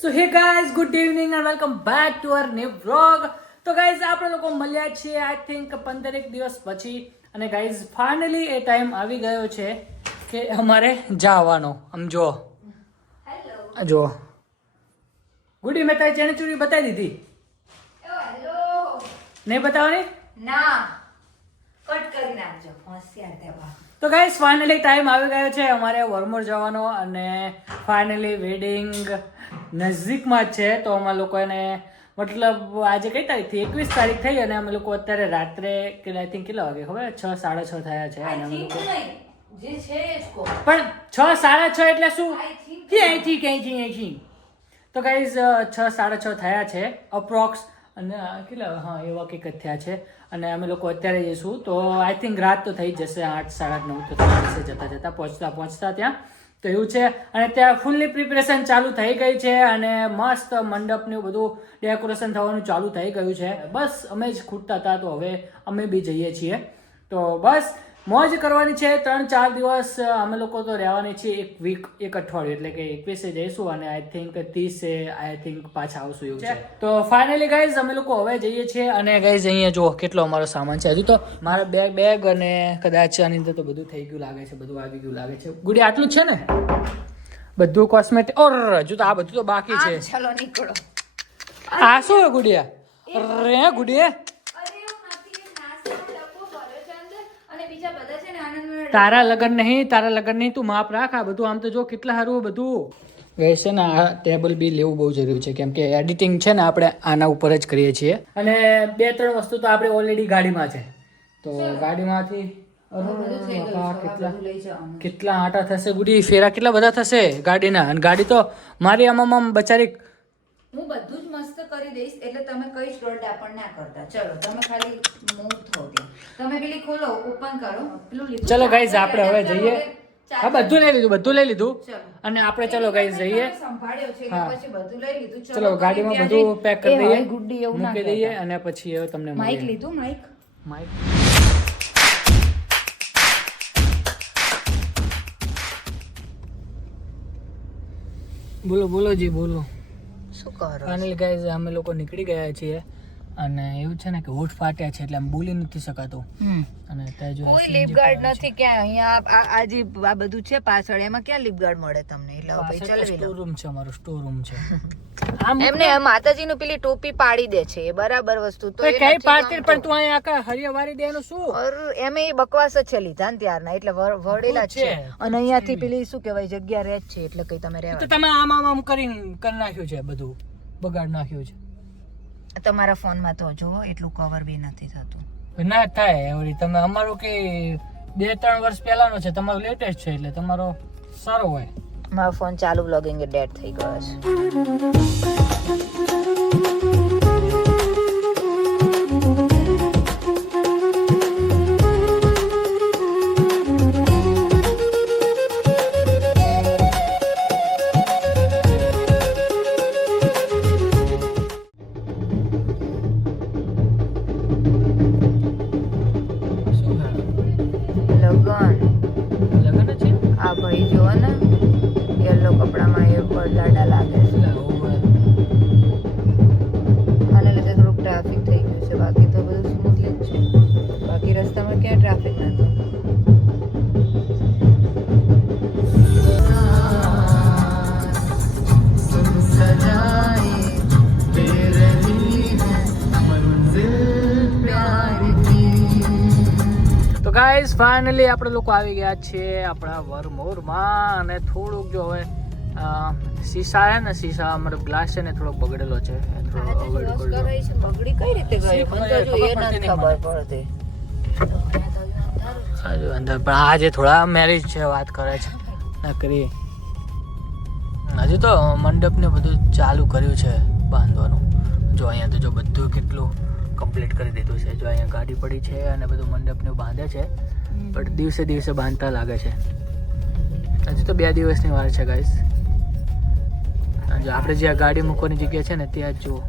So hey guys, good evening and welcome back to our new vlog. તો guys આપણે લોકો મળ્યા છીએ આઈ થિંક 15 દિવસ પછી. અને ગાઈઝ ફાઇનલી એ ટાઈમ આવી ગયો છે કે અમારે જવાનો. આમ જો જો ગુડી મેં તારી ચણચુરી બતાવી દીધી. નહીં બતાવવાની ના, કટ કરી નાખજો. હોશિયાર દેવા. તો ગાઈઝ ફાઇનલી ટાઈમ આવી ગયો છે અમારે વરમોર જવાનો. અને ફાઇનલી વેડિંગ નજીકમાં જ છે. તો અમે લોકોને મતલબ આજે કઈ તારીખ થી 21 તારીખ થઈ અને અમે લોકો અત્યારે રાત્રે આઈ થિંક કેટલા વાગે ખબર 6 6:30 થયા છે. અને અમે લોકો જે છે એ જ કહો. પણ 6 6:30 એટલે શું I think કે અહીંથી તો ગાઈઝ 6 6:30 થયા છે અપ્રોક્સ. અને કેટલા એવા કંઈક જ થયા છે. અને અમે લોકો અત્યારે જઈશું તો આઈ થિંક રાત તો થઈ જશે 8 9:30 તો થઈ જશે જતા જતા પહોંચતા ત્યાં. તો એવું છે. અને ત્યાં ફૂલ્લી પ્રિપેરેશન ચાલુ થઈ ગઈ છે અને મસ્ત મંડપનું બધું ડેકોરેશન થવાનું ચાલુ થઈ ગયું છે. બસ અમે જ ખૂટતા હતા તો હવે અમે બી જઈએ છીએ. તો બસ મોજ કરવાની છે. 3-4 દિવસ અમે લોકો તો રહેવાની છીએ. એક વીક એક અઠવાડિયું એટલે કે 21 જઈશું અને આઈ થિંક 30 આઈ થિંક પાછા આવશું એવું છે. તો ફાઇનલી ગાઈઝ અમે લોકો હવે જઈએ છીએ. અને ગાઈઝ અહીંયા જો કેટલો અમારો સામાન છે. હજુ તો મારા બેગ અને કદાચ આની અંદર તો બધું થઈ ગયું લાગે છે. બધું આવી ગયું લાગે છે. ગુડી આટલું જ છે ને બધું કોસ્મેટિક? ઓર હજુ તો આ બધું તો બાકી છે. ચલો નીકળો. આ શું હે ગુડિયા? રે ગુડિયા તારા લગન નહીં તું માપ રાખ. આ બધું આમ તો જો કેટલા સારું બધું છે ને. આ ટેબલ બી લેવું બહુ જરૂરી છે કેમ કે એડિટિંગ છે ને આપણે આના ઉપર જ કરીએ છીએ. અને 2-3 વસ્તુ તો આપણે ઓલરેડી ગાડીમાં છે. તો ગાડીમાંથી કેટલા આટા થશે ગુડી? ફેરા કેટલા બધા થશે ગાડીના. અને ગાડી તો મારી આમાં બચારી હું બધું જ મસ્ત કરી દઈશ એટલે તમે કઈ જ દોડ પણ ના કરતા. ચલો તમે ખાલી મૂવ થો ત્યાં. તમે પેલી ખોલો, ઓપન કરો. પેલું લીધું. ચલો ગાઈઝ આપણે હવે જઈએ. હા બધું લઈ લીધું. ચલો. અને આપણે ચલો ગાઈઝ જઈએ. સંભાળ્યો છે હા. પછી બધું લઈ લીધું. ચલો ગાડીમાં બધું પેક કરી દઈએ, ગુડ્ડી એવું ના મૂકી દઈએ અને પછી હવે તમને માઈક મળીએ. લીધું. માઈક બોલો જી બોલો. શું કરો? ફાઇનલી ગાઈઝ અમે લોકો નીકળી ગયા છીએ. અને એવું છે ને કે હોઠ ફાટ્યા છે એટલે આમ બોલી નથી શકાતું. અને ત્યાં જો કોઈ લીપ ગાર્ડ નથી ક્યાં. અહીંયા આ જે આ બધું છે પાછળ એમાં ક્યાં લીપ ગાર્ડ મળે તમને? એટલે હવે ભાઈ ચલવી લો. સ્ટોર રૂમ છે અમારો, સ્ટોર રૂમ છે. એમને માતાજીનું પેલી ટોપી પાડી દે છે એ બરાબર વસ્તુ તો એ કઈ નથી પાર્ટી માંગતો. પણ તું અહીંયા આખા હરિયાવારી દેનું શું? ઓર એમે એ બકવાસ જ છે લીધા ને ત્યારના એટલે વળેલા જ છે. અને અહીંયાથી પેલી શું કહેવાય જગ્યા રહે જ છે એટલે કઈ તમે તો રહેવા તમે આમ કરીને કરી નાખ્યું છે બધું, બગાડ નાખ્યું છે. તમારા ફોનમાં તો જો એટલું કવર બી નથી થતું. ના થાય એવડી. તમે અમારો કે 2-3 વર્ષ પહેલાનો છે, તમારો લેટેસ્ટ છે એટલે તમારો સારો હોય. મારો ફોન ચાલુ બ્લોગિંગ ડેડ થઈ ગયો છે. શું થાય? લગન લગન છે? આ ભાઈ જો ને યલો કપડામાં એ લાડા લાગે છે. એટલે ઓવર. આને લીધે થોડુંક ટ્રાફિક થઈ ગયું છે. બાકી તો બધું સ્મૂથલી જ છે. બાકી રસ્તામાં ક્યાં ટ્રાફિક નતો. તો ગાઈઝ ફાઇનલી આપણે લોકો આવી ગયા છીએ આપણા વરમોરમાં. અને થોડુંક જો હવે શીશા છે ને, શીશા મતલબ ગ્લાસ છે ને થોડોક બગડેલો છે. થોડો avoid કરજો. બગડી કઈ રીતે ગઈ? મને તો હજુ એ નથી ખબર પડતી. સાજુ અંદર પણ આજે થોડા મેરેજ છે વાત કરે છે નકરી. હજુ તો મંડપ ને બધું ચાલુ કર્યું છે બાંધવાનું. જો અહીંયા તો જો બધું કેટલું કમ્પ્લીટ કરી દીધું છે. જો અહીંયા ગાડી પડી છે અને બધું મંડપ ને બાંધે છે. પણ દિવસે દિવસે બાંધતા લાગે છે. હજુ તો 2 દિવસની વાર છે ગાઈસ. જો આપણે જ્યાં ગાડી મૂકવાની જગ્યા છે ને ત્યાં જ જુઓ.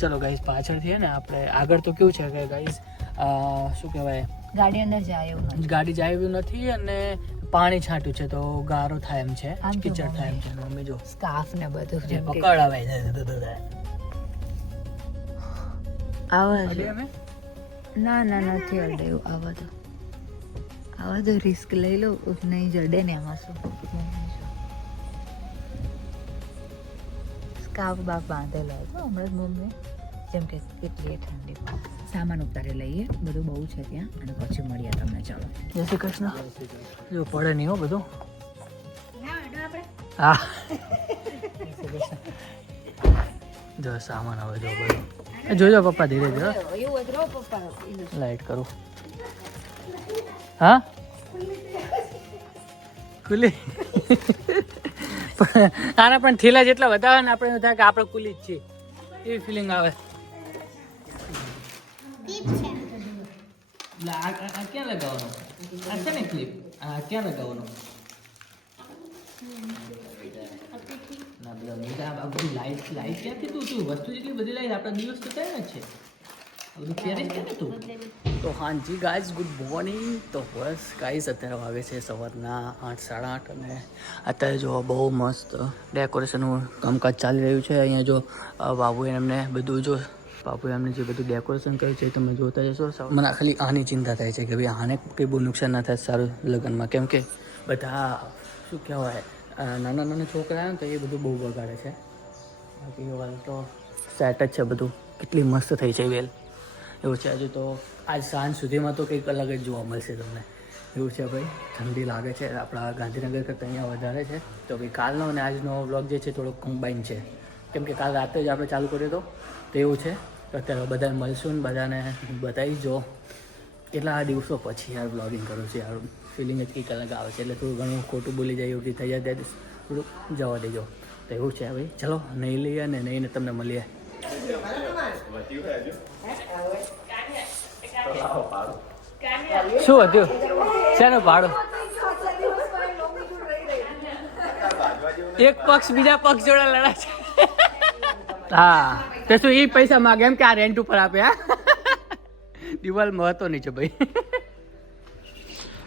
ચલો ગાઈસ પાછળથી ને આપણે આગળ તો કેવું છે કે ગાઈસ શું કહેવાય ગાડી અંદર જાય એવું નથી. ગાડી જાય એવું નથી અને પાણી છાંટ્યું છે તો ગારો થાય એમ છે, આમ તો કીચડ થાય એમ છે. મમ્મી જો સ્કાર્ફ ને બધું જેમ કે પકડાવે છે. આવા છે. અમે ના નથી અડ્યું. આવા તો રિસ્ક લઈ લો, નહીં જડે ને આમાં શું. સ્કાર્ફ બાફ બાંધેલો હતો હમણાં જ મમ્મી, જેમ કે કેટલી ઠંડી પડે. સામાન ઉતારી લઈએ, બધું બહુ છે ત્યાં, અને પછી મળીએ તમને. ચાલો, જય શ્રી કૃષ્ણ. જો પડે નહીં હો બધું. હા જો સામાન આવે જો બધું. જોજો પપ્પા ધીરે ધીરે. લાઈટ કરું. હા ખુલ્લી. આના પણ થેલા જેટલા વધારે ને આપણે એવું થાય કે આપણે ખુલ્લી જ છીએ એવી ફિલિંગ આવે. આ ક્યાં લગાવવાનો? આ છે ને ક્લિપ, આ ક્યાં લગાવવાનો? ના બધા આ બધી લાઈટ ક્યાંથી તું વસ્તુ જેટલી બધી લાઈટ આપણા દિવસ તો થાય ને છે બધું પહેરે છે ને તું. તો હાજી ગાઈઝ, ગુડ મોર્નિંગ. તો બસ ગાઈઝ અત્યારે વાગે છે સવારના 8, 8:30 અને અત્યારે જો બહુ મસ્ત ડેકોરેશનનું કામકાજ ચાલી રહ્યું છે અહીંયા. જો બાબુએ એમને બધું જો બાપુએ એમને જે બધું ડેકોરેશન કર્યું છે તમે જોતા જશો. મને ખાલી આની ચિંતા થાય છે કે ભાઈ આને કંઈ બહુ નુકસાન ના થાય સારું લગ્નમાં, કેમ કે બધા શું કહેવાય નાના છોકરા આવે ને તો એ બધું બહુ બગાડે છે. બાકી વાલ તો સેટ જ છે બધું. કેટલી મસ્ત થઈ છે વેલ એવું છે. હજુ તો આજ સાંજ સુધીમાં તો કંઈક અલગ જ જોવા મળશે તમને એવું છે ભાઈ. ઠંડી લાગે છે આપણા ગાંધીનગર કરતાં અહીંયા વધારે છે. તો ભાઈ કાલનો અને આજનો વ્લોગ જે છે થોડોક કમ્બાઈન છે, કેમ કે કાલ રાતે જ આપણે ચાલુ કર્યો હતો તો એવું છે. તો અત્યારે બધાને મળશું ને બધાને બતાવી જો કેટલા દિવસો પછી યાર વ્લોગિંગ કરું છું યાર. ફિલિંગ જ કંઈક અલગ આવે છે. એટલે થોડું ઘણું ખોટું બોલી જાય એવું કંઈ થઈ જાય ત્યારે થોડુંક જવા દેજો. તો એવું છે ભાઈ. ચલો નહીં લઈએ અને નહીં તમને મળીએ. શું હતું? શેનું ભાડું? એક પક્ષ બીજા પક્ષ જોડે લડા છે. હા તો શું એ પૈસા માગે એમ કે આ રેન્ટ ઉપર આપે? હા દિવાલ મહત્વ નહીં છે ભાઈ.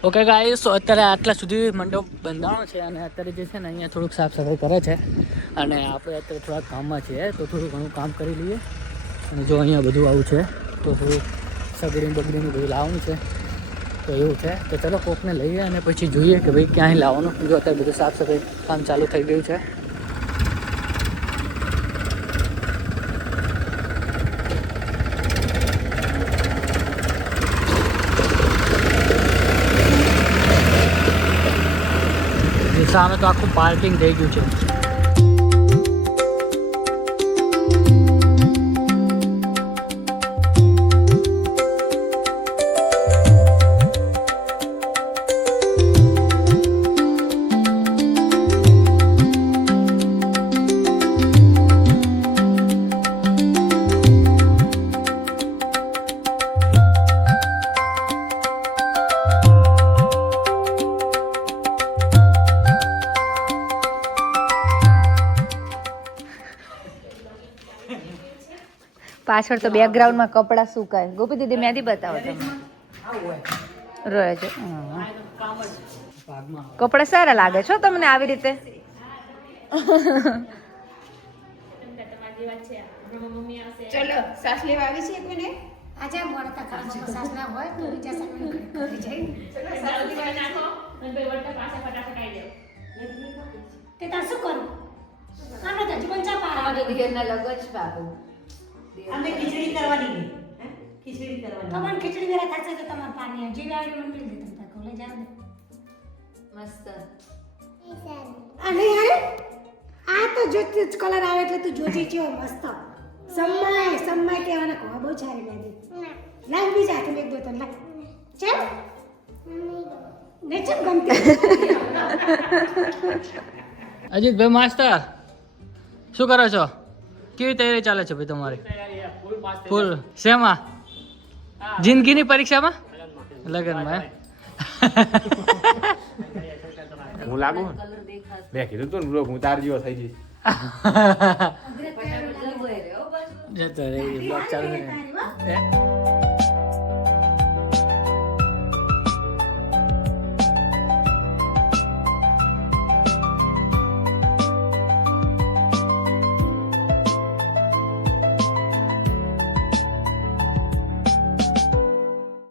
ઓકે ગાઈસ, તો અત્યારે આટલા સુધી મંડપ બંધાણો છે અને અત્યારે જે છે ને અહીંયા થોડુંક સાફ સફાઈ કરે છે અને આપણે અત્યારે થોડાક કામમાં છીએ તો થોડું ઘણું કામ કરી લઈએ. અને જો અહીંયા બધું આવું છે તો થોડું સગડીને બગડીને બધું લાવવાનું છે તો એવું છે. તો ચલો કોકને લઈએ અને પછી જોઈએ કે ભાઈ ક્યાંય લાવવાનું. જો અત્યારે બધું સાફ સફાઈ કામ ચાલુ થઈ ગયું છે. સામે તો આખું પાર્કિંગ થઈ ગયું છે. પાછળ તો બેકગ્રાઉન્ડમાં કપડાં સુકાય. ગોપી દીદી મહેંદી બતાવો તમે. રોય છે. કપડાં સારા લાગે છો તમને આવી રીતે. ચલો સાસ લેવા આવી છે કોને આજે મળતા કામ સાસ ના હોય તો બીજા સામે કરી જાય ચલો સાસ લેવા નાખો અને બે વટા પાસે ફટાફટ આવી જાવ તે તાર શું કરું આને તો જીવન ચા પાડવા અમારે ઘેરના લગજ બાબુ અમે ખીચડી કરવાની હે ખીચડી કરવાની તમારે ખીચડી વેરા થાશે તો તમાર પાણી જીવ આવી મને દે તમ કોલે જાવ દે મસ્ત. અને અરે આ તો જો કલર આવે એટલે તું જોજે છે મસ્ત સમય કહેવાના કહો બહુ સારી લાગે લાવ બીજા હાથે એક દો તન લાવ ચાલ નેચર ગમતી અજીતભાઈ માસ્ટર શું કરો છો? કેવી તૈયારી ચાલે છે ભાઈ તમારી? ફૂલ શેમાં? જિંદગીની પરીક્ષામાં? લગનમાં? હું લાગુ મેં કીધું તું ને હું તાર જેવો થઈ જઈશ. જતો રે બ્લોગ ચાલુ છે.